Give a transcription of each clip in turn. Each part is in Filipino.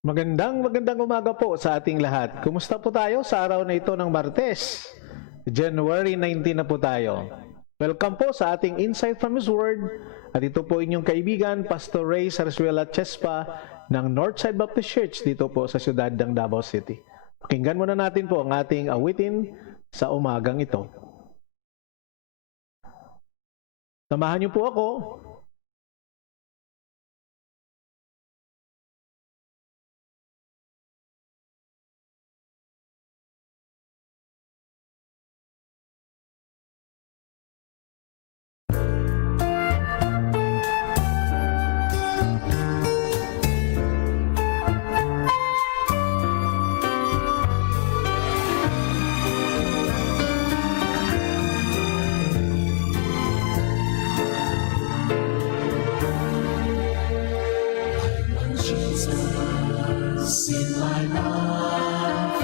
Magandang umaga po sa ating lahat. Kumusta po tayo sa araw na ito ng Martes? January 19 na po tayo. Welcome po sa ating Insight from His Word. At ito po inyong kaibigan, Pastor Ray Sarsuela Chespa ng Northside Baptist Church dito po sa siyudad ng Davao City. Pakinggan muna natin po ang ating awitin sa umagang ito. Samahan niyo po ako. In my life,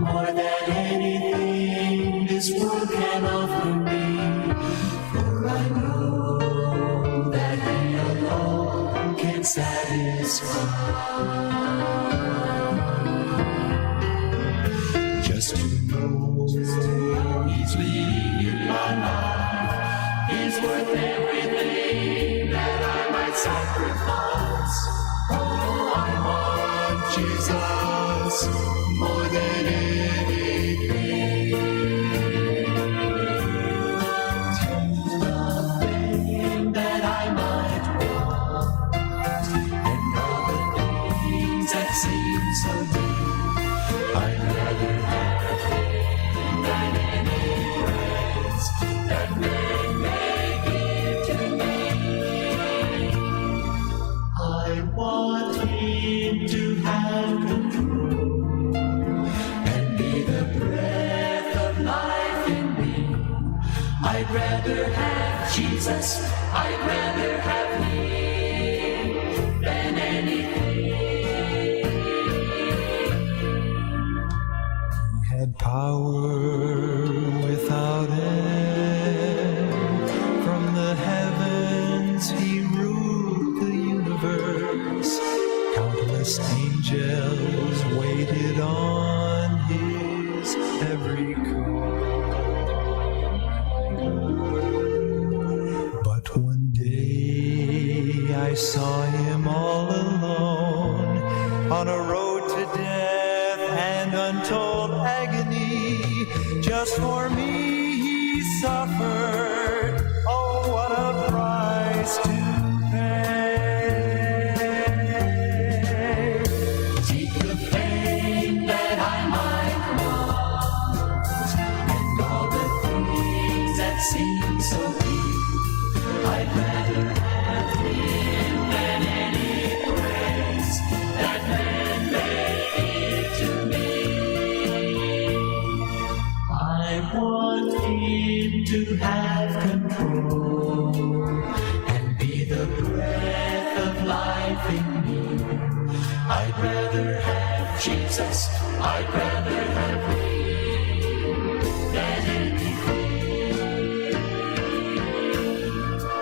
more than anything this world can offer me, for I know that He alone can satisfy. Just to know He's leading in my life is worth everything that I might sacrifice. Oh, I want Jesus more than anything. Nothing that I might want, and all the things that seem so deep, I'd rather have Him than any praise that men may give to me. I want Him to have control and be the breath of life in me. I'd rather have Jesus, I'd rather have Him than anything. He had power without end. From the heavens He ruled the universe. Countless angels waited on His every call. But one day I saw Him all alone on a road to death and untold agony. Just for me He suffered. Oh, what a price to pay. Take the pain that I might want, and all the things that seem so deep. I'd rather have Him than any praise that men may give to me. I want Him to have control and be the breath of life in me. I'd rather have Jesus, I'd rather have Him than anything.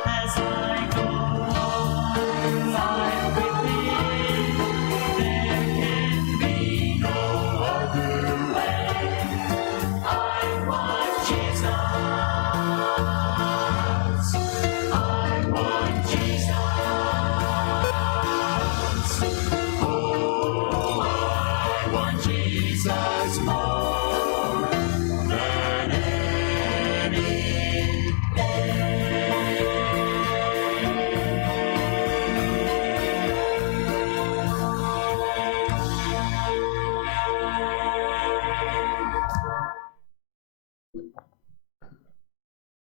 As I go on, life with Him, there can be no other way. I want Jesus, I want Jesus. Oh, I want Jesus more than anything.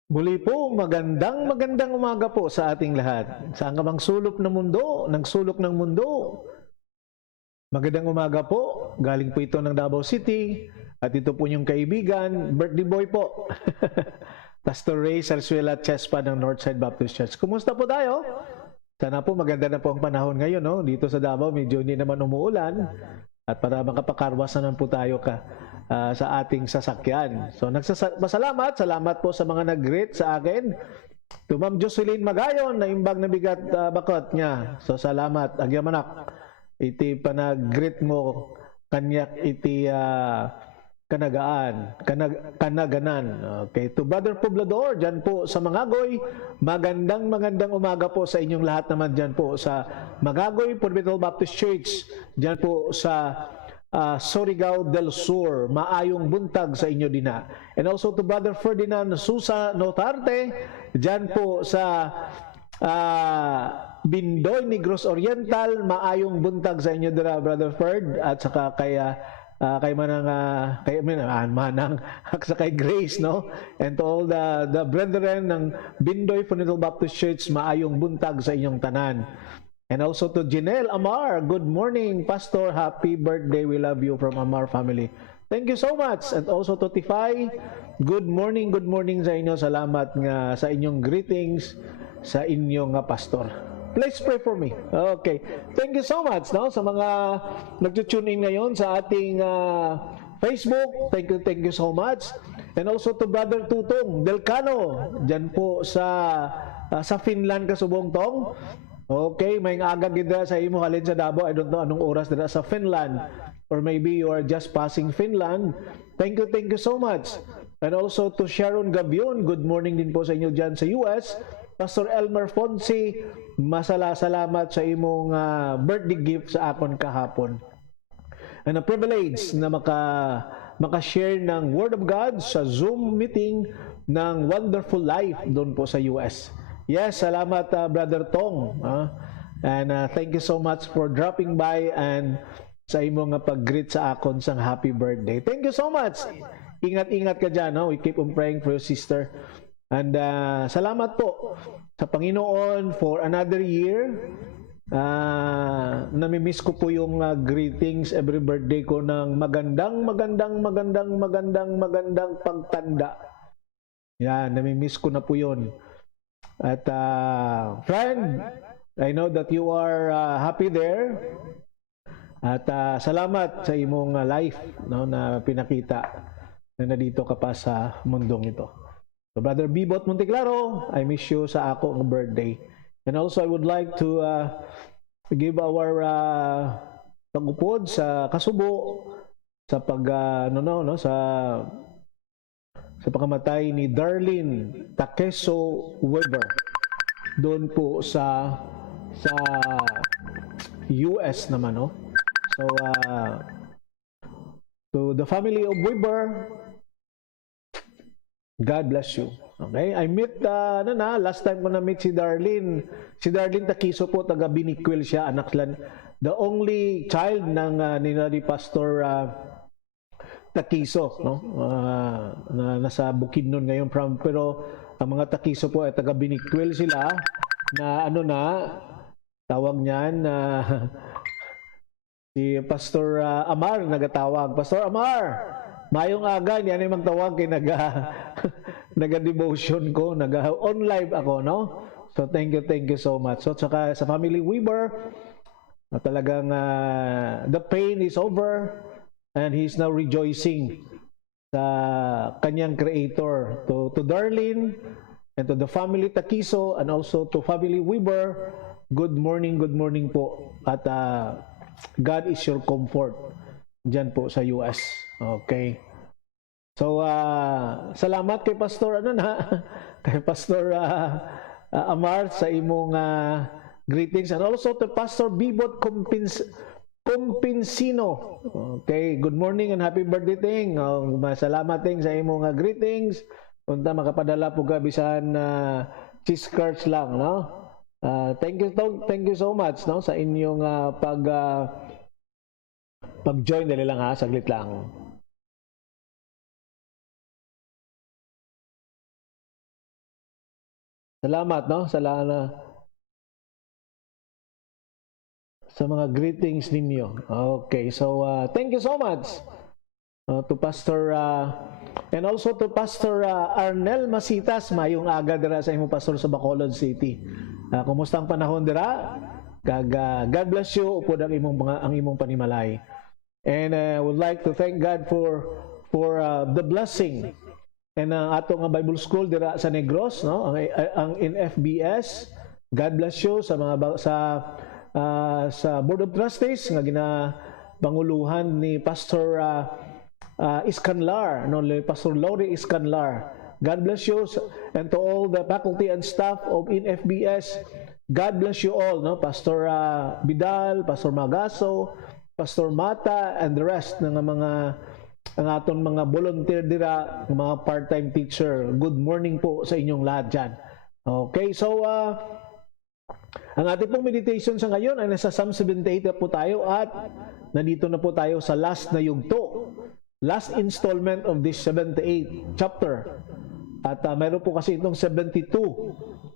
Muli po, magandang umaga po sa ating lahat. Saan ka mang sulok ng mundo, magandang umaga po. Galing po ito ng Davao City. At ito po yung kaibigan, birthday boy po. Pastor Ray Sarsuela Chespa ng Northside Baptist Church. Kumusta po tayo? Sana po maganda na po ang panahon ngayon, no? Dito sa Davao, medyo hindi naman umuulan. At para makapakarwas naman po tayo sa ating sasakyan. So, salamat po sa mga nag-greet sa akin. To Ma'am Jocelyn Magayon, na imbang na bigat bakot niya. So, salamat. Agyamanak. iti panag-greet mo kanyak iti kanaganan. Okay, to Brother Poblador dyan po sa Mangagoy, magandang umaga po sa inyong lahat naman dyan po sa Mangagoy Provincial Baptist Church, dyan po sa Surigao del Sur. Maayong buntag sa inyo dina. And also to Brother Ferdinand Susa Notarte dyan po sa Bindoy, Negros Oriental. Maayong buntag sa inyo dira, Brother Ferd, at saka kay Manang at saka kay Grace, no? And to all the brethren ng Bindoy Provincial Baptist Church, maayong buntag sa inyong tanan. And also to Janelle Amar, good morning, Pastor. Happy birthday. We love you from Amar family. Thank you so much. And also to Tify, good morning sa inyo. Salamat nga sa inyong greetings sa inyong pastor. Please pray for me. Okay. Thank you so much, no, sa mga nagtutune in ngayon sa ating Facebook. Thank you so much. And also to Brother Tutong Delcano, dyan po sa Finland, kasubong tong. Okay, may aga gida sa imo halin sa Davao. I don't know anong oras dira sa Finland, or maybe you are just passing Finland. Thank you so much. And also to Sharon Gabion, good morning din po sa inyo dyan sa US. Pastor Elmer Fonsi, salamat sa imong birthday gift sa akon kahapon. And a privilege na maka-share ng Word of God sa Zoom meeting ng Wonderful Life doon po sa US. Yes, salamat Brother Tong. And thank you so much for dropping by and sa imong pag-greet sa akon sang happy birthday. Thank you so much. Ingat-ingat ka dyan. No? We keep on praying for your sister. And salamat po sa Panginoon for another year. Namimiss ko po yung greetings every birthday ko ng magandang pagtanda. Yan, namimiss ko na po yun. At friend, I know that you are happy there. At salamat sa imong life, no, na pinakita na nandito ka pa sa mundong ito. So Brother Bibot Monteclaro, I miss you sa ako ng birthday. And also I would like to give our pag-upod sa kasubo sa sa pagkamatay ni Darlene Takeso Weber doon po sa US naman, no? So to the family of Weber, God bless you. Okay? I met last time ko na meet si Darlene Takeso po, taga Biniquil siya, anak lang, the only child ng ni Pastor Takiso, no? Na nasa Bukidnon ngayon, pero ang mga Takiso po ay taga Biniquil sila, na tawag niyan si Pastor Amar nagatawag. Pastor Amar, mayong aga niyan ay magtawag kay naga-devotion ko, on live ako, no? So thank you so much. So saka sa family Weber, talagang the pain is over. And he's now rejoicing sa kanyang creator. To Darlene and to the family Takiso and also to family Weber, good morning po. At God is your comfort dyan po sa US. Okay. So, salamat kay Pastor, kay Pastor Amar sa imong greetings. And also to Pastor Bibot Compinsino. Okay, good morning and happy birthday ting. Salamat ting sa imong greetings. Unta makapadala po ka bisan cheese cards lang, no? Thank you so much, no, sa inyong pag-join dali lang ha, saglit lang. Salamat, no? Sa mga greetings ninyo. Okay, so thank you so much to Pastor and also to Pastor Arnel Masitas, mayong aga dira sa imong pastor sa Bacolod City. Kumusta ang panahon dira? God bless you upod ang imong panimalay. And I would like to thank God for the blessing and ato nga Bible School dira sa Negros, no? Ang in FBS. God bless you sa mga sa Board of Trustees nga ginapanguluhan ni Pastor Iscanlar, no, Pastor Laurie Iscanlar. God bless you, and to all the faculty and staff of INFBS, God bless you all, no? Pastor Bidal, Pastor Magaso, Pastor Mata, and the rest ng mga ang aton mga volunteer dira, mga part-time teacher. Good morning po sa inyong lahat dyan. Okay, so ang ating pong meditation sa ngayon ay nasa Psalm 78 na po tayo, at nandito na po tayo sa last na yugto, last installment of this 78 chapter. At mayroon po kasi itong 72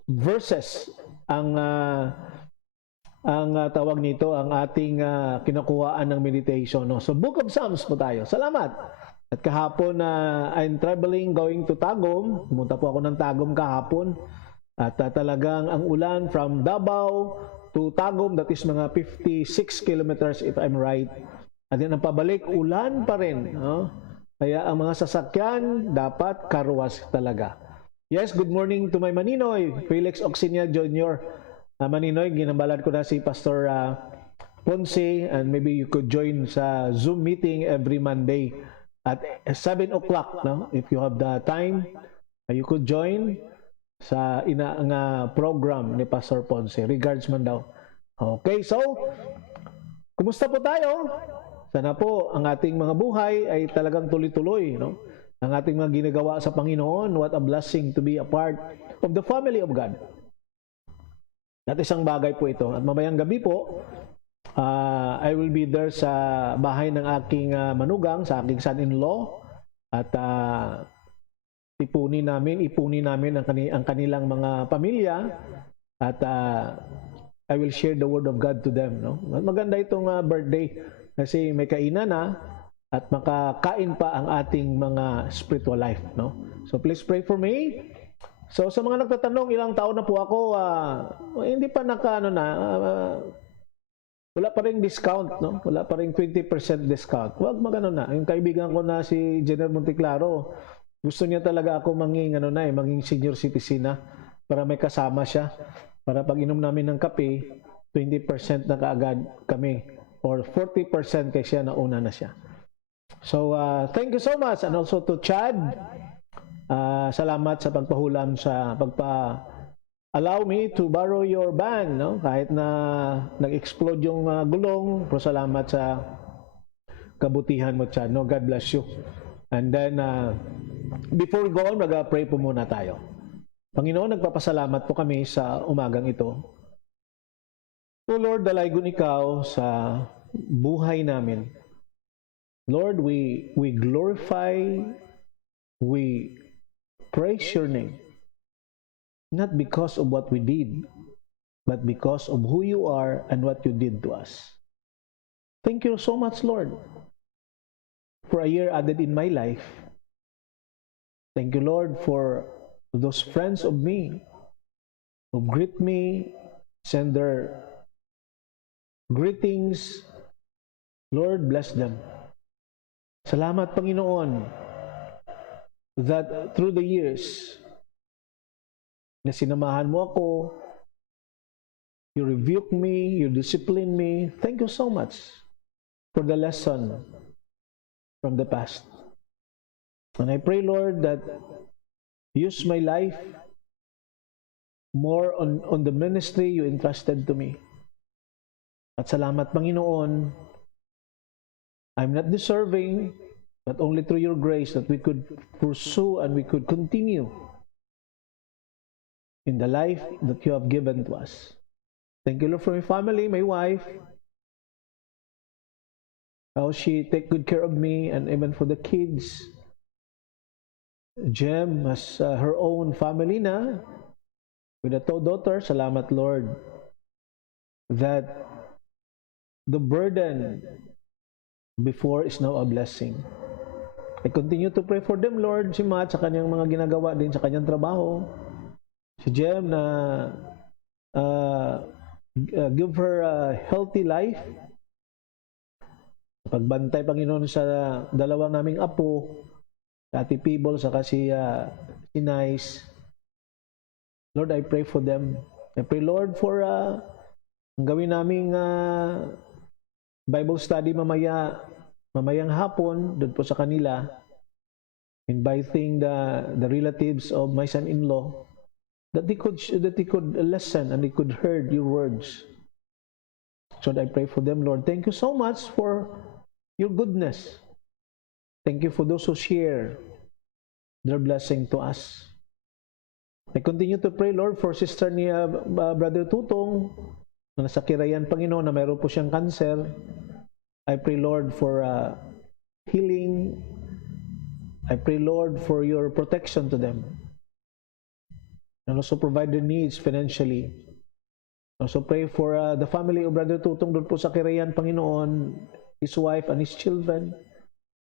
verses ang tawag nito, ang ating kinakuhaan ng meditation, no? So Book of Psalms po tayo. Salamat. At kahapon I'm traveling going to Tagum. Pumunta po ako ng Tagum kahapon. At talagang ang ulan from Davao to Tagum, that is mga 56 kilometers if I'm right. At yan ang pabalik, ulan pa rin, no? Kaya ang mga sasakyan dapat karwas talaga. Yes, good morning to my Maninoy, Felix Oxinia Jr. Maninoy, ginambalad ko na si Pastor Ponce, and maybe you could join sa Zoom meeting every Monday at 7 o'clock, no? If you have the time, you could join sa nga program ni Pastor Ponce. Regards man daw. Okay, so kumusta po tayo? Sana po ang ating mga buhay ay talagang tuloy-tuloy, no? Ang ating mga ginagawa sa Panginoon, what a blessing to be a part of the family of God. At isang bagay po ito. At mamayang gabi po, I will be there sa bahay ng aking manugang, sa aking son-in-law. At ipunin namin ang kanilang mga pamilya. At I will share the word of God to them, no? Maganda itong birthday kasi may kainan na at makakain pa ang ating mga spiritual life, no? So please pray for me. So sa mga nagtatanong, ilang taon na po ako, hindi pa wala pa ring discount, no? Wala pa ring 20% discount. Wag magano na. Yung kaibigan ko na si General Monteclaro, gusto niya talaga ako maging senior citizen na para may kasama siya. Para pag inom namin ng kape, 20% na kaagad kami, or 40% kay siya, nauna na siya. So, thank you so much, and also to Chad. Salamat sa pagpahulam, sa allow me to borrow your van, no? Kahit na nag-explode yung gulong, pero salamat sa kabutihan mo, Chad, no? God bless you. And then, before we go on, mag-pray po muna tayo. Panginoon, nagpapasalamat po kami sa umagang ito. O Lord, dalaygon ikaw sa buhay namin. Lord, we glorify, we praise your name. Not because of what we did, but because of who you are and what you did to us. Thank you so much, Lord, for a year added in my life. Thank you, Lord, for those friends of me who greet me, send their greetings. Lord, bless them. Salamat, Panginoon, that through the years na sinamahan mo ako, you rebuke me, you discipline me. Thank you so much for the lesson from the past. And I pray, Lord, that use my life more on the ministry you entrusted to me. At salamat, Panginoon, I'm not deserving, but only through your grace that we could pursue and we could continue in the life that you have given to us. Thank you, Lord, for my family, my wife, how she take good care of me, and even for the kids. Jem has her own family na with a daughter. Salamat, Lord, that the burden before is now a blessing. I continue to pray for them, Lord. Si Matt sa kanyang mga ginagawa din sa kanyang trabaho. Si Jem na give her a healthy life. Pagbantay, Panginoon, sa dalawang naming apo, Ate Peeble, saka si Nice. Lord, I pray for them. I pray, Lord, for Ang gawin naming Bible study mamayang hapon doon po sa kanila, inviting the relatives of my son-in-law, that they could listen and they could hear your words. So I pray for them, Lord. Thank you so much for your goodness. Thank you for those who share their blessing to us. I continue to pray, Lord, for sister ni Brother Tutong na nasa Kirayan, Panginoon, na mayroon po siyang cancer. I pray, Lord, for healing. I pray, Lord, for your protection to them. And also provide their needs financially. Also pray for the family of Brother Tutong doon po sa Kirayan, Panginoon, his wife and his children.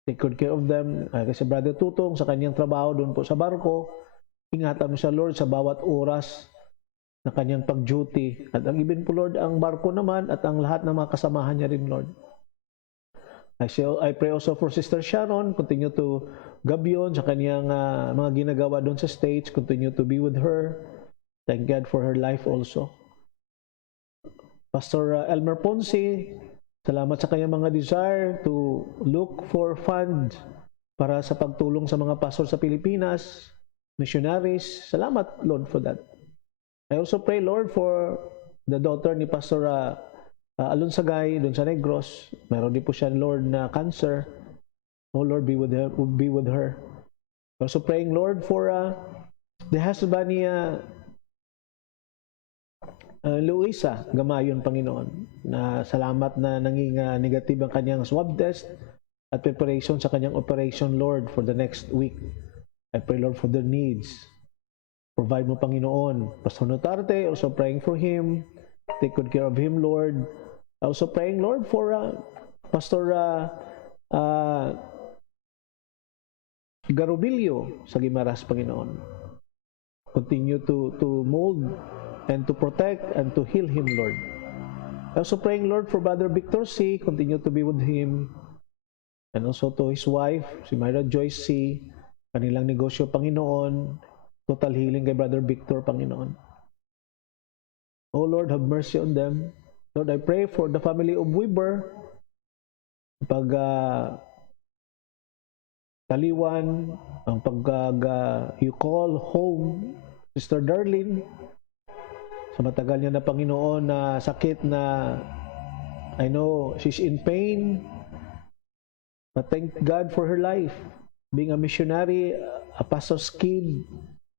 Take good care of them. Kasi Brother Tutong sa kanyang trabaho doon po sa barko, ingatan mo siya, Lord, sa bawat oras na kanyang pag-duty. At ang even po, Lord, ang barko naman at ang lahat ng mga kasamahan niya rin, Lord. I pray also for Sister Sharon. Continue to gabyon sa kanyang mga ginagawa doon sa States. Continue to be with her. Thank God for her life also. Pastor Elmer Ponce, salamat sa kanyang mga desire to look for funds para sa pagtulong sa mga pastor sa Pilipinas, missionaries. Salamat, Lord, for that. I also pray, Lord, for the daughter ni Pastor Alonsagay doon sa Negros. Meron din po siya, Lord, na cancer. Oh, Lord, be with her. Also praying, Lord, for the husband ni Luisa Gamayon, Panginoon, na salamat na nanging negative ang kanyang swab test at preparation sa kanyang operation, Lord, for the next week. I pray, Lord, for their needs. Provide mo, Panginoon. Pastor Notarte, also praying for him. Take good care of him, Lord. Also praying, Lord, for Pastor Garobilio sa Guimaras, Panginoon. Continue to mold and to protect and to heal him, Lord. Also praying, Lord, for Brother Victor C. Continue to be with him. And also to his wife, si Myra Joyce C. Kanilang negosyo, Panginoon. Total healing kay Brother Victor, Panginoon. Oh, Lord, have mercy on them. Lord, I pray for the family of Weber. Pag taliwan, ang you call home Sister Darlene, sa matagal niya na, Panginoon, na sakit na I know she's in pain, but thank God for her life, being a missionary, a pastor's kid,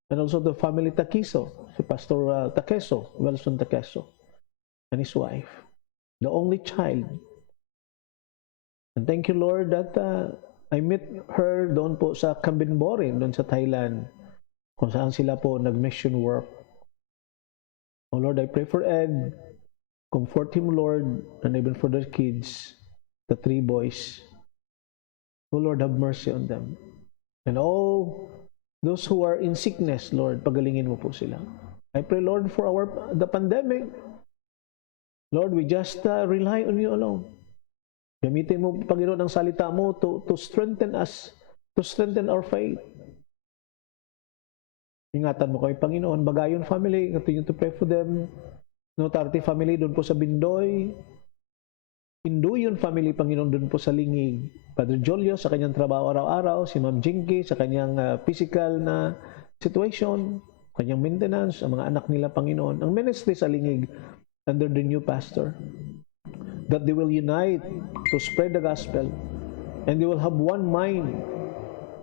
and also the family Taquiso, si Pastor Taqueso, Wilson Taqueso, and his wife, the only child. And thank you, Lord, that I met her doon po sa Kambinborin, doon sa Thailand, kung saan sila po nag-mission work. Oh Lord, I pray for Ed. Comfort him, Lord, and even for their kids, the 3 boys. Oh Lord, have mercy on them. And all those who are in sickness, Lord, pagalingin mo po sila. I pray, Lord, for the pandemic. Lord, we just rely on you alone. Gamitin mo, Panginoon, ang salita mo to strengthen us, to strengthen our faith. Ingatan mo kami, Panginoon. Bagayon family, continue to pray for them. Notarte family, doon po sa Bindoy. Induyon family, Panginoon, doon po sa Lingig. Padre Jolio, sa kanyang trabaho araw-araw. Si Ma'am Jinky, sa kanyang physical na situation, kanyang maintenance, ang mga anak nila, Panginoon. Ang ministry sa Lingig, under the new pastor. That they will unite to spread the gospel. And they will have one mind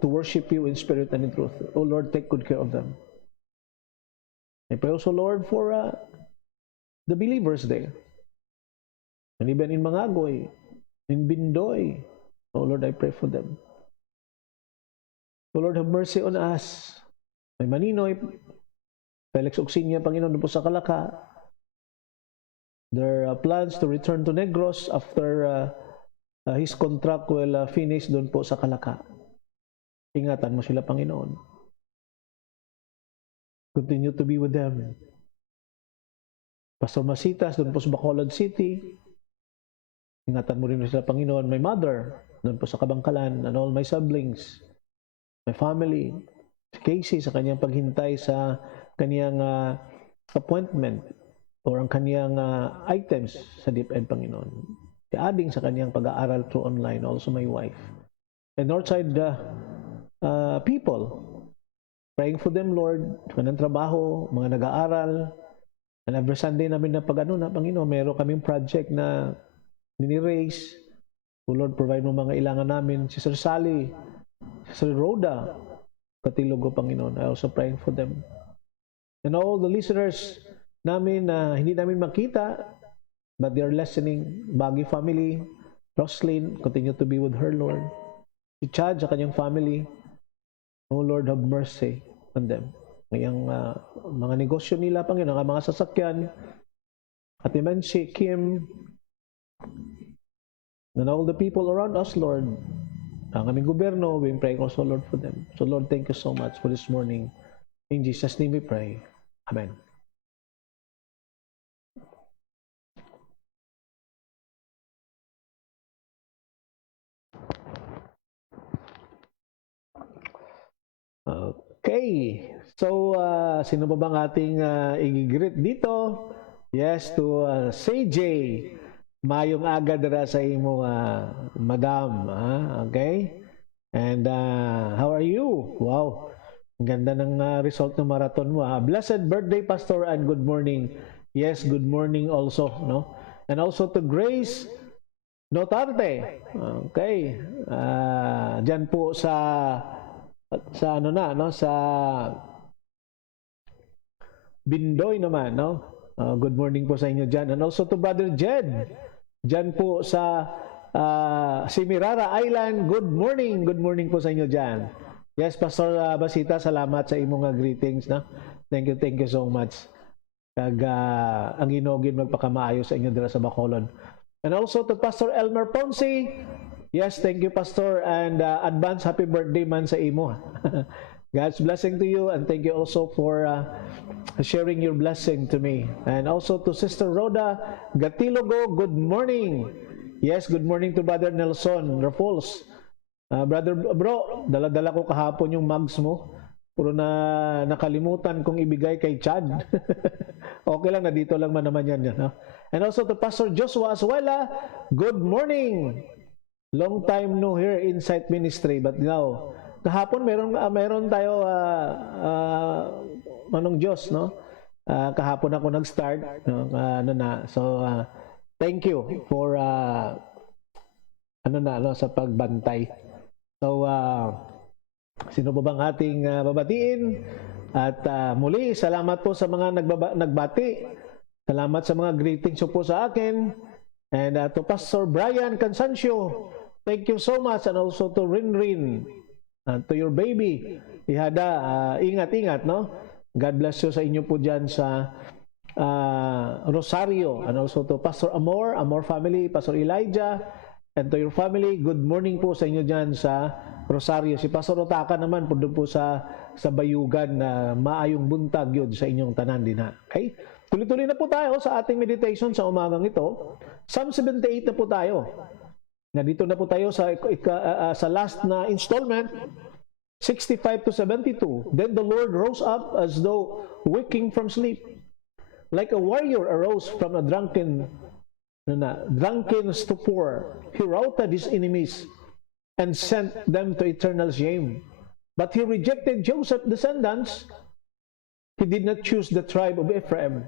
to worship you in spirit and in truth. Oh Lord, take good care of them. I pray also, Lord, for the believers there. And even in Mangagoy, in Bindoy. Oh Lord, I pray for them. Oh Lord, have mercy on us. May Maninoy, Felix Oxinia, Panginoon, po sa Kalaka. Their plans to return to Negros after his contract will finish doon po sa Kalaka. Ingatan mo sila, Panginoon. Continue to be with them. Pastor Masitas, doon po sa Bacolod City. Ingatan mo rin sila, Panginoon. My mother, doon po sa Kabangkalan, and all my siblings, my family. Si Casey, sa kanyang paghintay sa kanyang appointment or ang kaniyang items sa DepEd, Panginoon. Si Ading sa kaniyang pag-aaral through online, also my wife. And Northside people, praying for them, Lord, kanang trabaho, mga nag-aaral. And every Sunday namin na Panginoon, meron kaming project na nini-raise. So Lord, provide mo mga ilangan namin. Si Sir Sally, si Sir Rhoda, Katilog ko, Panginoon. I also praying for them. And all the listeners namin na hindi namin makita, but they are listening. Bagi family, Roslyn, continue to be with her, Lord. Si Chad sa kanyang family, oh Lord, have mercy on them. Ngayang mga negosyo nila, Panginoon, ang mga sasakyan, at si Kim, and all the people around us, Lord, ang aming gobyerno, we pray also, Lord, for them. So, Lord, thank you so much for this morning. In Jesus' name we pray. Amen. Okay. So, sino ba bang ating i-greet dito? Yes, to CJ. Mayong aga dara sa imo, madam. Okay? And how are you? Wow. Ang ganda ng result ng marathon mo. Blessed birthday, Pastor, and good morning. Yes, good morning also, no? And also to Grace Notarte. Okay. Diyan po sa ano na, no? Sa Bindoy naman, no? Good morning po sa inyo dyan. And also to Brother Jed. Diyan po sa Simirara Island. Good morning. Good morning po sa inyo dyan. Yes, Pastor Basita, salamat sa imong greetings. No? Thank you so much. Kag ang inogin magpakamaayo sa inyo dira sa Bacolod. And also to Pastor Elmer Ponce. Yes, thank you, Pastor. And advance happy birthday man sa imo. God's blessing to you, and thank you also for sharing your blessing to me. And also to Sister Rhoda Gatilogo, good morning. Yes, good morning to Brother Nelson Rafols. Brother bro, dala-dala ko kahapon yung mugs mo. Puro na nakalimutan kong ibigay kay Chad. Okay lang, na dito lang man naman yan. No? And also to Pastor Joshua Azuela, good morning. Long time no here in Sight Ministry, but now kahapon meron tayo Manong Diyos, no? Kahapon ako nag-start, no? So thank you for sa pagbantay. So sino ba bang ating babatiin? At muli, salamat po sa mga nagbati. Salamat sa mga greetings po sa akin. And to Pastor Brian Cansancio, thank you so much. And also to Rinrin, to your baby, Ihada, ingat-ingat, no? God bless you sa inyo po dyan sa Rosario. And also to Pastor Amor family, Pastor Elijah, and to your family, good morning po sa inyo dyan sa Rosario. Si Pastor Otaka naman po doon po sa Bayugan na maayong buntag yun sa inyong tanan din ha. Okay? Tuloy-tuloy na po tayo sa ating meditation sa umagang ito. Psalm 78 na po tayo. Nandito na po tayo sa last na installment, 65 to 72. Then the Lord rose up as though waking from sleep. Like a warrior arose from a drunken stupor. He routed his enemies and sent them to eternal shame. But he rejected Joseph's descendants. He did not choose the tribe of Ephraim.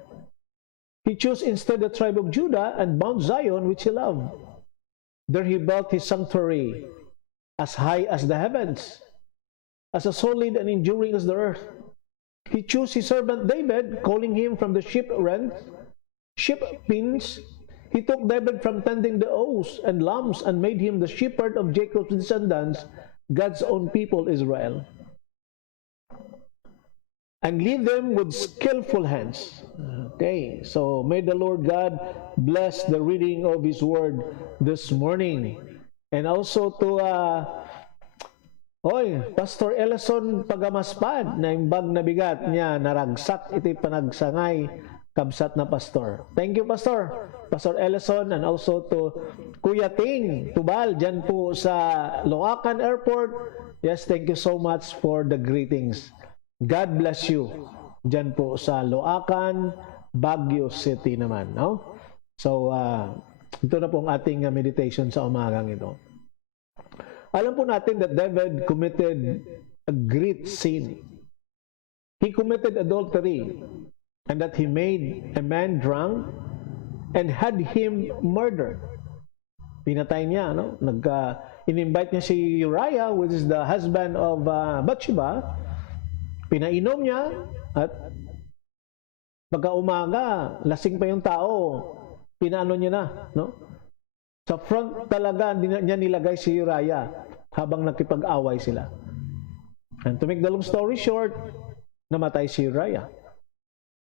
He chose instead the tribe of Judah and Mount Zion, which he loved. There he built his sanctuary as high as the heavens, as solid and enduring as the earth. He chose his servant David, calling him from the ship pins. He took David from tending the ewes and lambs and made him the shepherd of Jacob's descendants, God's own people, Israel, and lead them with skillful hands. Okay, so may the Lord God bless the reading of His Word this morning. And also to Pastor Ellison Pagamaspad, na imbag na bigat niya, naragsak iti panagsangay, kabsat na pastor. Thank you, Pastor Ellison, and also to Kuya Ting Tubal, dyan po sa Loacan Airport. Yes, thank you so much for the greetings. God bless you dyan po sa Loacan Baguio City naman, no? So, ito na po ang ating meditation sa umagang ito. Alam po natin that David committed a great sin. He committed adultery, and that he made a man drunk and had him murdered. Pinatay niya, no? In-invite niya si Uriah, which is the husband of Bathsheba. Pinainom niya, at pagka umaga, lasing pa yung tao, pinaano niya na, no? Sa front talaga niya nilagay si Uriah habang nakipag-away sila. And to make the long story short, namatay si Uriah.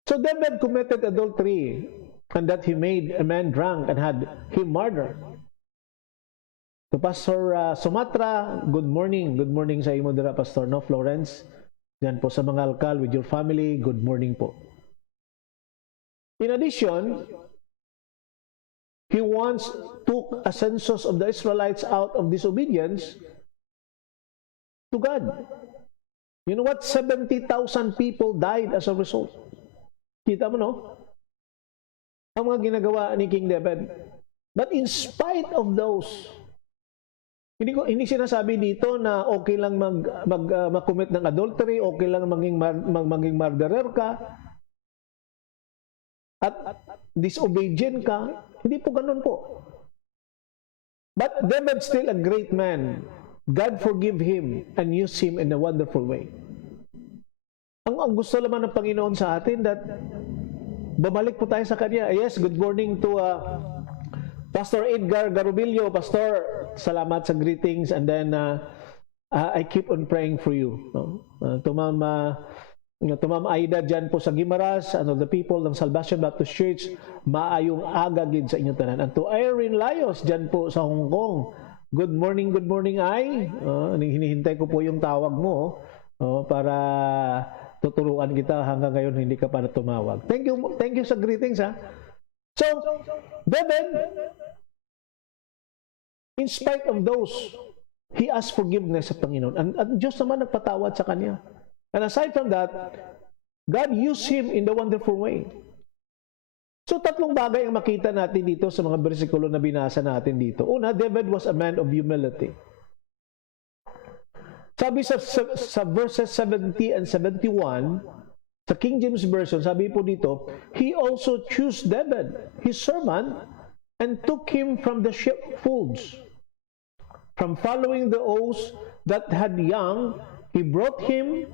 So David committed adultery, and that he made a man drunk and had him murdered. To Pastor Sumatra, good morning. Good morning sa imo dira, Pastor, no, Florence. Yan po sa mga alkal with your family, good morning po. In addition, he once took a census of the Israelites out of disobedience to God. You know what? 70,000 people died as a result. Kita mo, no? Ang mga ginagawa ni King David. But in spite of those, hindi sinasabi dito na okay lang mag-commit ng adultery, okay lang maging murderer ka, at disobedient ka. Hindi po ganun po. But David still a great man. God forgive him and use him in a wonderful way. Ang gusto naman ng Panginoon sa atin, that babalik po tayo sa Kanya. Yes, good morning to Pastor Edgar Garubillo. Pastor, salamat sa greetings, and then I keep on praying for you. No? To Ma'am Aida dyan po sa Guimaras, and the people ng Salvation Baptist Church, maayong aga gid sa inyong tanan. And to Irene Layos dyan po sa Hong Kong, good morning, Ay. Hinihintay ko po yung tawag mo para tuturuan kita. Hanggang ngayon hindi ka pa na tumawag. Thank you sa greetings, ha. So, David, in spite of those, he asked forgiveness sa Panginoon. And Diyos naman nagpatawad sa kanya. And aside from that, God used him in the wonderful way. So, tatlong bagay ang makita natin dito sa mga bersikulo na binasa natin dito. Una, David was a man of humility. Sabi sa verses 70 and 71, sa King James Version, sabi po dito, he also chose David, his servant, and took him from the sheepfolds. From following the oaths that had young, he brought him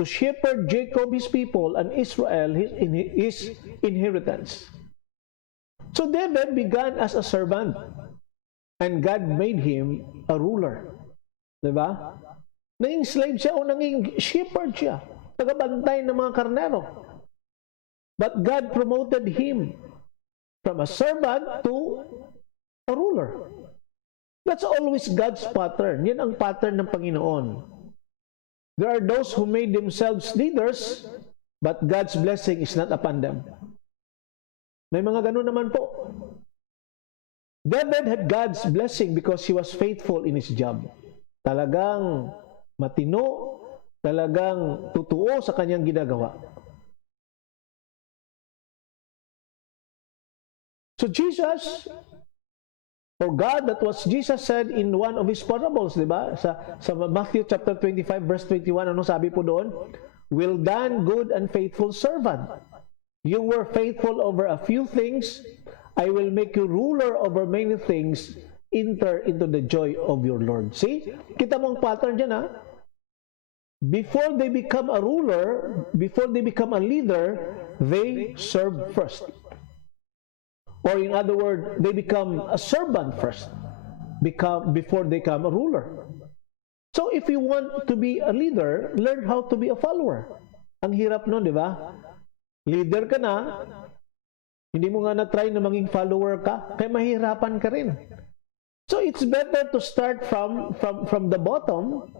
to shepherd Jacob his people and Israel his inheritance. So David began as a servant, and God made him a ruler. Diba? Naging slave siya o naging shepherd siya, tagabantay ng mga karnero. But God promoted him from a servant to a ruler. That's always God's pattern. Yan ang pattern ng Panginoon. There are those who made themselves leaders, but God's blessing is not upon them. May mga ganun naman po. David had God's blessing because he was faithful in his job. Talagang matino, talagang totoo sa kanyang ginagawa. So Jesus, or God, that was Jesus said in one of his parables, di ba? Sa Matthew chapter 25 verse 21, ano sabi po doon? Well done, good and faithful servant. You were faithful over a few things, I will make you ruler over many things. Enter into the joy of your Lord. See? Kita mo ang pattern dyan, ha? Before they become a ruler, before they become a leader, they serve first. Or in other words, they become a servant first before they become a ruler. So if you want to be a leader, learn how to be a follower. Ang hirap nun, di ba? Leader ka na, hindi mo nga na-try na maging follower ka, kaya mahirapan ka rin. So it's better to start from the bottom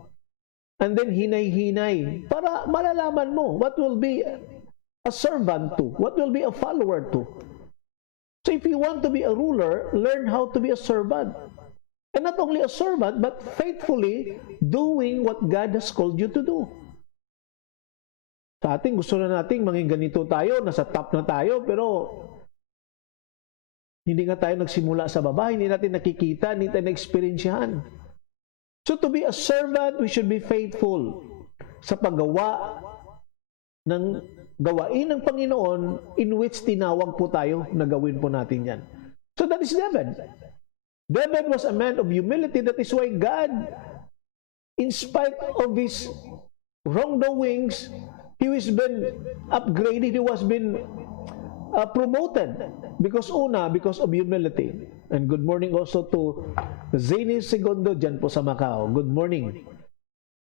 and then hinay-hinay para malalaman mo what will be a servant to, what will be a follower to. So if you want to be a ruler, learn how to be a servant. And not only a servant, but faithfully doing what God has called you to do. Sa ating gusto na nating maging ganito tayo, nasa top na tayo, pero hindi nga tayo nagsimula sa baba, hindi natin nakikita, hindi tayo na-experiensyahan. So to be a servant, we should be faithful sa paggawa ng gawain ng Panginoon in which tinawag po tayo na gawin po natin yan. So that is David. David was a man of humility. That is why God, in spite of his wrongdoings, he was been upgraded, he was been promoted. Because of humility. And good morning also to Zeni Segundo dyan po sa Macau. Good morning.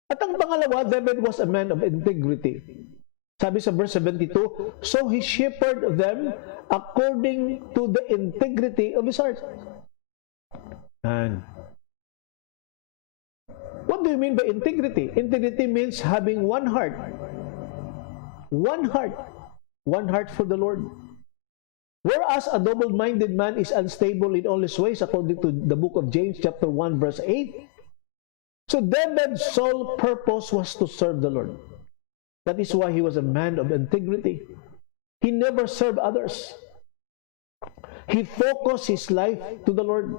At ang pangalawa, David was a man of integrity. Sabi sa verse 72, so he shepherded them according to the integrity of his heart. And what do you mean by integrity? Integrity means having one heart. One heart. One heart for the Lord. Whereas a double-minded man is unstable in all his ways, according to the book of James chapter 1 verse 8. So David's sole purpose was to serve the Lord. That is why he was a man of integrity. He never served others. He focused his life to the Lord.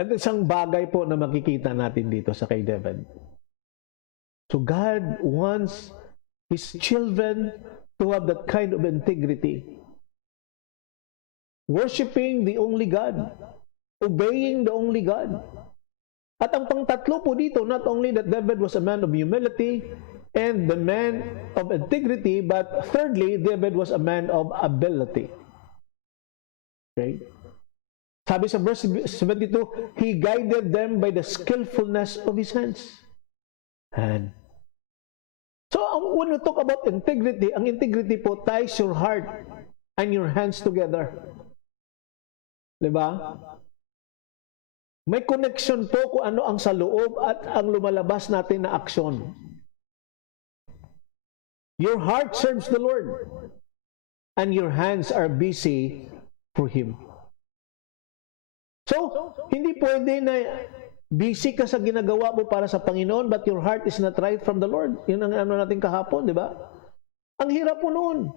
At isang bagay po na makikita natin dito sa kay David. So God wants His children to have that kind of integrity. Worshipping the only God. Obeying the only God. At ang pangtatlo po dito, not only that David was a man of humility and the man of integrity, but thirdly, David was a man of ability. Okay? Sabi sa verse 72, he guided them by the skillfulness of his hands. And so when we talk about integrity, ang integrity po ties your heart and your hands together. Diba? May connection po kung ano ang sa loob at ang lumalabas natin na aksyon. Your heart serves the Lord and your hands are busy for Him. So, hindi pwede na busy ka sa ginagawa mo para sa Panginoon but your heart is not right from the Lord. Yun ang ano natin kahapon, di ba? Ang hirap po noon.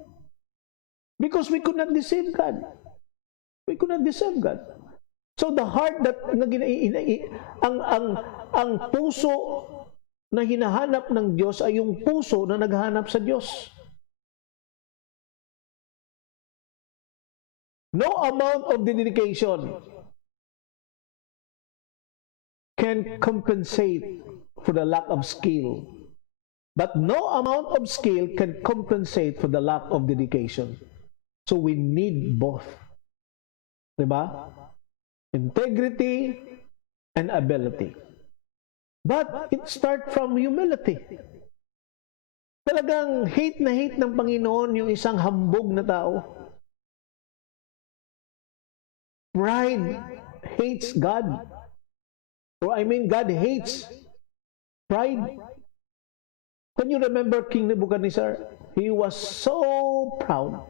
Because we could not deceive God. We could not deceive God. So the heart that ang puso na hinahanap ng Diyos ay yung puso na naghahanap sa Diyos. No amount of dedication can compensate for the lack of skill. But no amount of skill can compensate for the lack of dedication. So we need both. Diba? Integrity and ability. But it starts from humility. Talagang hate na hate ng Panginoon yung isang hambog na tao. Pride hates God. Or God hates pride. Can you remember King Nebuchadnezzar? He was so proud.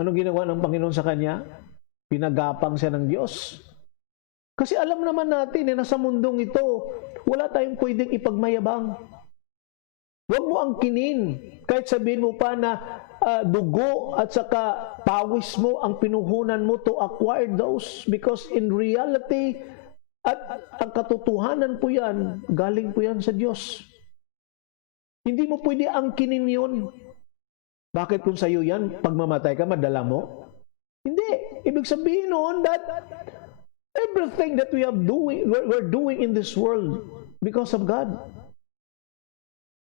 Anong ginawa ng Panginoon sa kanya? Pinagapang siya ng Diyos. Kasi alam naman natin nasa mundong ito, wala tayong pwedeng ipagmayabang. Huwag mo angkinin. Kahit sabihin mo pa na dugo at saka pawis mo ang pinuhunan mo to acquire those. Because in reality, at ang katotohanan po yan, galing po yan sa Diyos. Hindi mo pwede angkinin yun. Bakit kung sa'yo yan, pag mamatay ka, madala mo? Hindi. Ibig sabihin noon that everything that we're doing in this world because of God.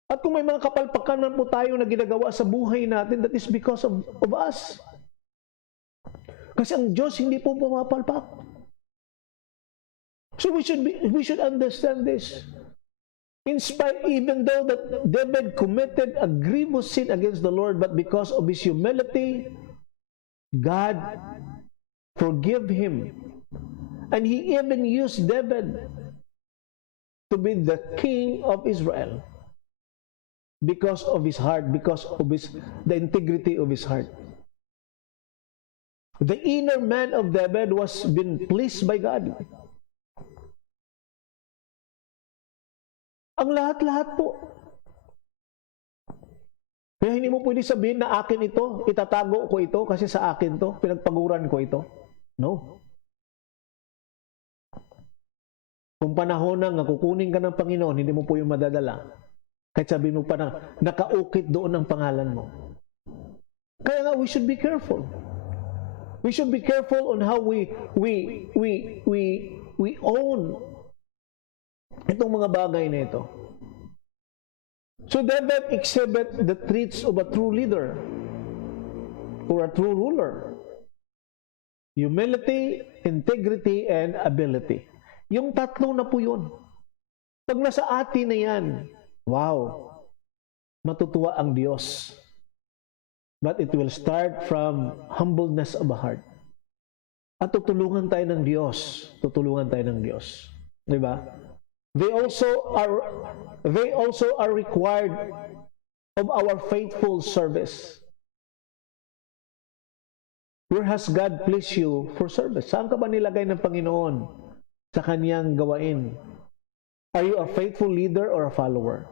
At kung may mga kapalpakan man po tayo na ginagawa sa buhay natin, that is because of us. Kasi ang Diyos hindi po pumapalpak. So we should understand this. In spite, even though that David committed a grievous sin against the Lord, but because of his humility, God forgave him. And He even used David to be the king of Israel because of his heart, because of the integrity of his heart. The inner man of David was been pleased by God. Ang lahat-lahat po. Kaya hindi mo pwede sabihin na akin ito, itatago ko ito kasi sa akin to, pinagpaguran ko ito. No. Kung panahon na kukunin ka ng Panginoon, hindi mo po yung madadala. Kahit sabihin mo pa na nakaukit doon ang pangalan mo. Kaya nga, we should be careful. We should be careful on how we own itong mga bagay na ito. So David exhibit the traits of a true leader or a true ruler. Humility, integrity, and ability. Yung tatlo na po yun. Pag nasa atin na yan, wow, matutuwa ang Diyos. But it will start from humbleness of heart. At tutulungan tayo ng Diyos. Tutulungan tayo ng Diyos. Diba? They also are required of our faithful service. Where has God placed you for service? Saan ka ba nilagay ng Panginoon sa kanyang gawain? Are you a faithful leader or a follower?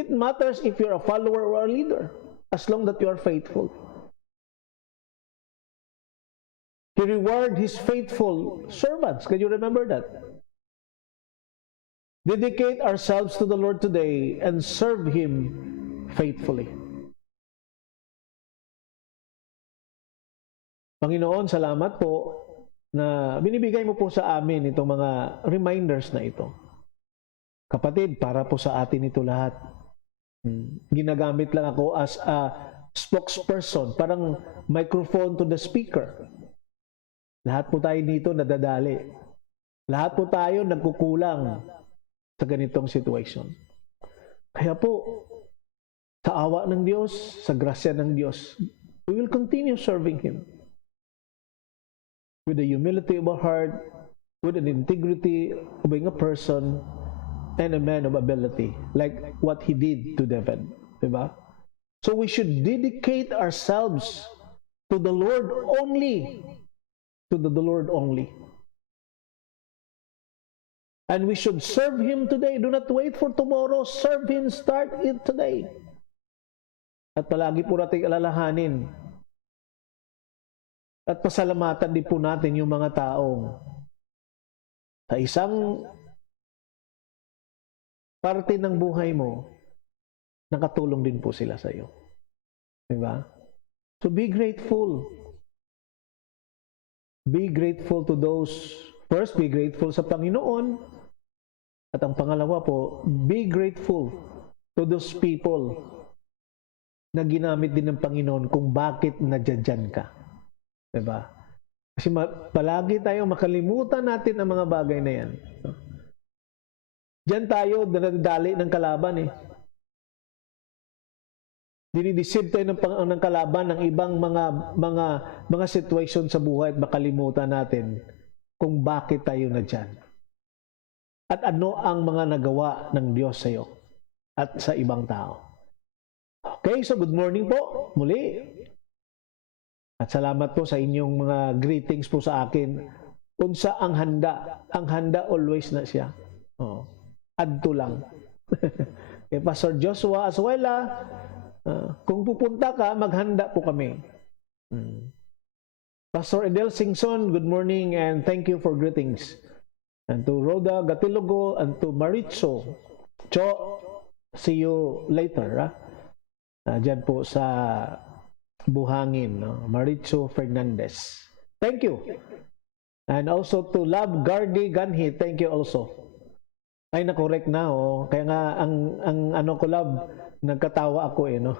It matters if you're a follower or a leader, as long that you are faithful. He rewarded his faithful servants. Can you remember that? Dedicate ourselves to the Lord today and serve Him faithfully. Panginoon, salamat po na binibigay mo po sa amin itong mga reminders na ito. Kapatid, para po sa atin ito lahat. Ginagamit lang ako as a spokesperson, parang microphone to the speaker. Lahat po tayo dito nadadali. Lahat po tayo nagkukulang sa ganitong situation. Kaya po, sa awa ng Diyos, sa grasya ng Diyos, we will continue serving Him. With the humility of our heart, with an integrity of being a person, and a man of ability, like what He did to David. Diba? So we should dedicate ourselves to the Lord only. To the Lord only. And we should serve Him today. Do not wait for tomorrow. Serve Him. Start it today. At palagi po natin alalahanin. At pasalamatan din po natin yung mga taong sa isang parte ng buhay mo, nakatulong din po sila sa iyo. Diba? So be grateful. Be grateful to those, first, be grateful sa Panginoon. At ang pangalawa po, be grateful to those people na ginamit din ng Panginoon kung bakit nadyan ka. Diba? Kasi palagi tayong makalimutan natin ang mga bagay na yan. Diyan tayo nadadali ng kalaban eh. Dinideceive tayo ng kalaban ng ibang mga situation sa buhay at makalimutan natin kung bakit tayo na dyan. At ano ang mga nagawa ng Diyos sa iyo at sa ibang tao. Okay, so good morning po muli. At salamat po sa inyong mga greetings po sa akin. Unsa ang handa? Ang handa always na siya. Oh, adto lang. Kay Pastor Joshua Azuela, kung pupunta ka, maghanda po kami. Pastor Edel Singson, good morning and thank you for greetings. And to Rhoda Gatilogo and to Maritzo Cho, see you later. Diyan po sa Buhangin, no? Maritzo Fernandez. Thank you. And also to Love Gardi Ganhi, thank you also. Ay, na-correct na, oh. Kaya nga, ang ano ko, Love, nagkatawa ako eh, no?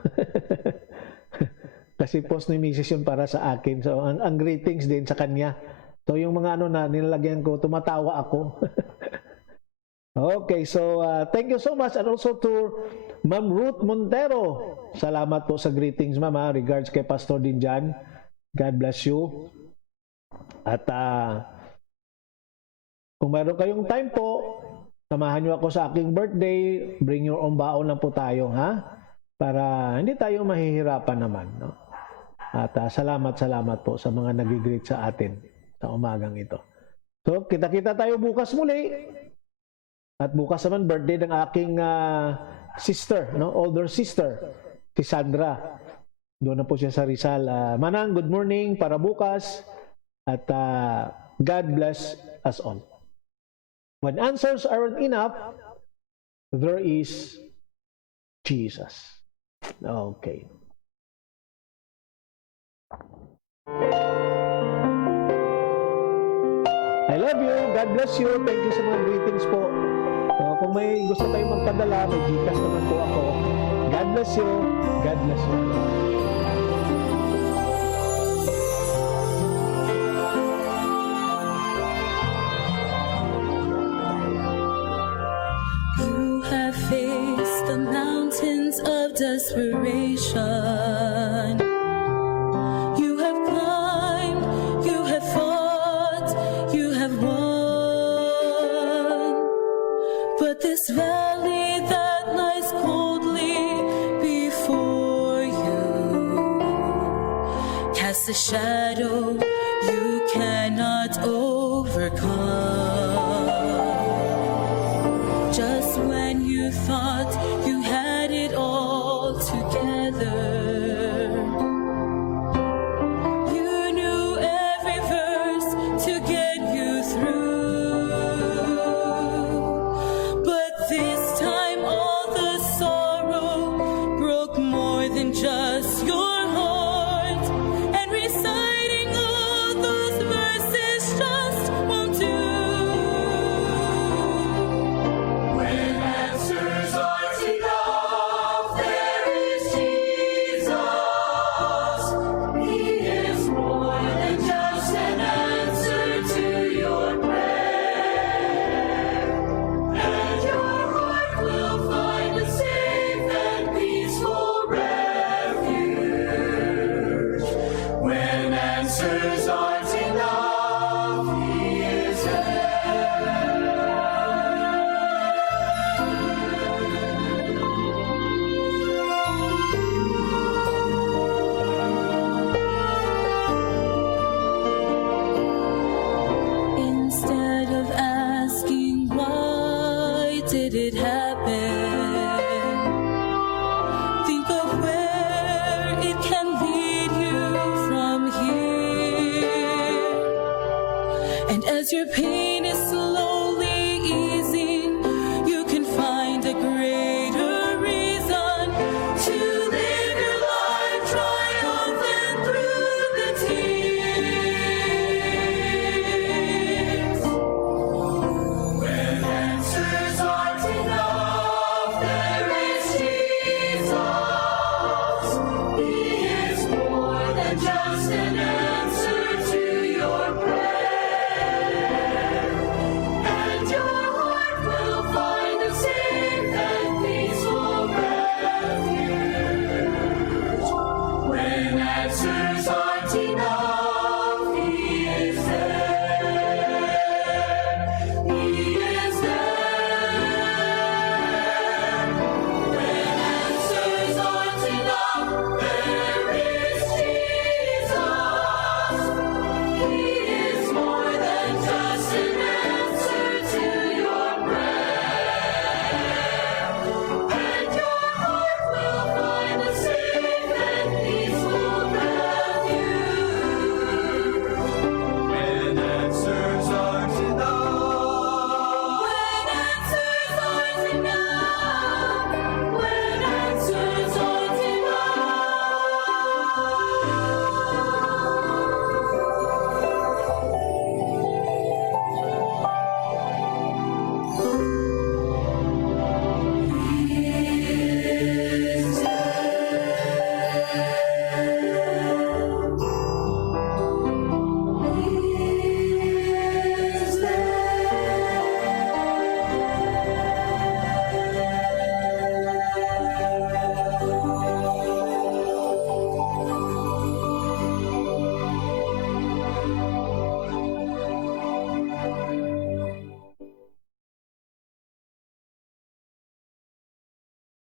Kasi post ni Mrs. yun para sa akin. So, ang greetings din sa kanya. So, yung mga ano na nilalagyan ko, tumatawa ako. Okay, so thank you so much. And also to Ma'am Ruth Montero. Salamat po sa greetings, Ma'am. Regards kay Pastor Dinjan. God bless you. At kung mayroon kayong time po, samahan niyo ako sa aking birthday. Bring your own baon lang po tayo, ha? Para hindi tayo mahihirapan naman, no? At salamat po sa mga nag-greet sa atin sa umagang ito. So, kita-kita tayo bukas muli. At bukas naman, birthday ng aking sister, no? Older sister, si Sandra. Doon na po siya sa Rizal. Manang, good morning para bukas. At God bless us all. When answers aren't enough, there is Jesus. Okay. I love you. God bless you. Thank you sa mga greetings po. Kung may gusto kayong magpadala, may Gcash naman po ako. God bless you. God bless you. You have faced the mountains of desperation. You have climbed, you have fought, you have won. But this valley that lies coldly before you casts a shadow you cannot overcome. Just when you thought you had it all together,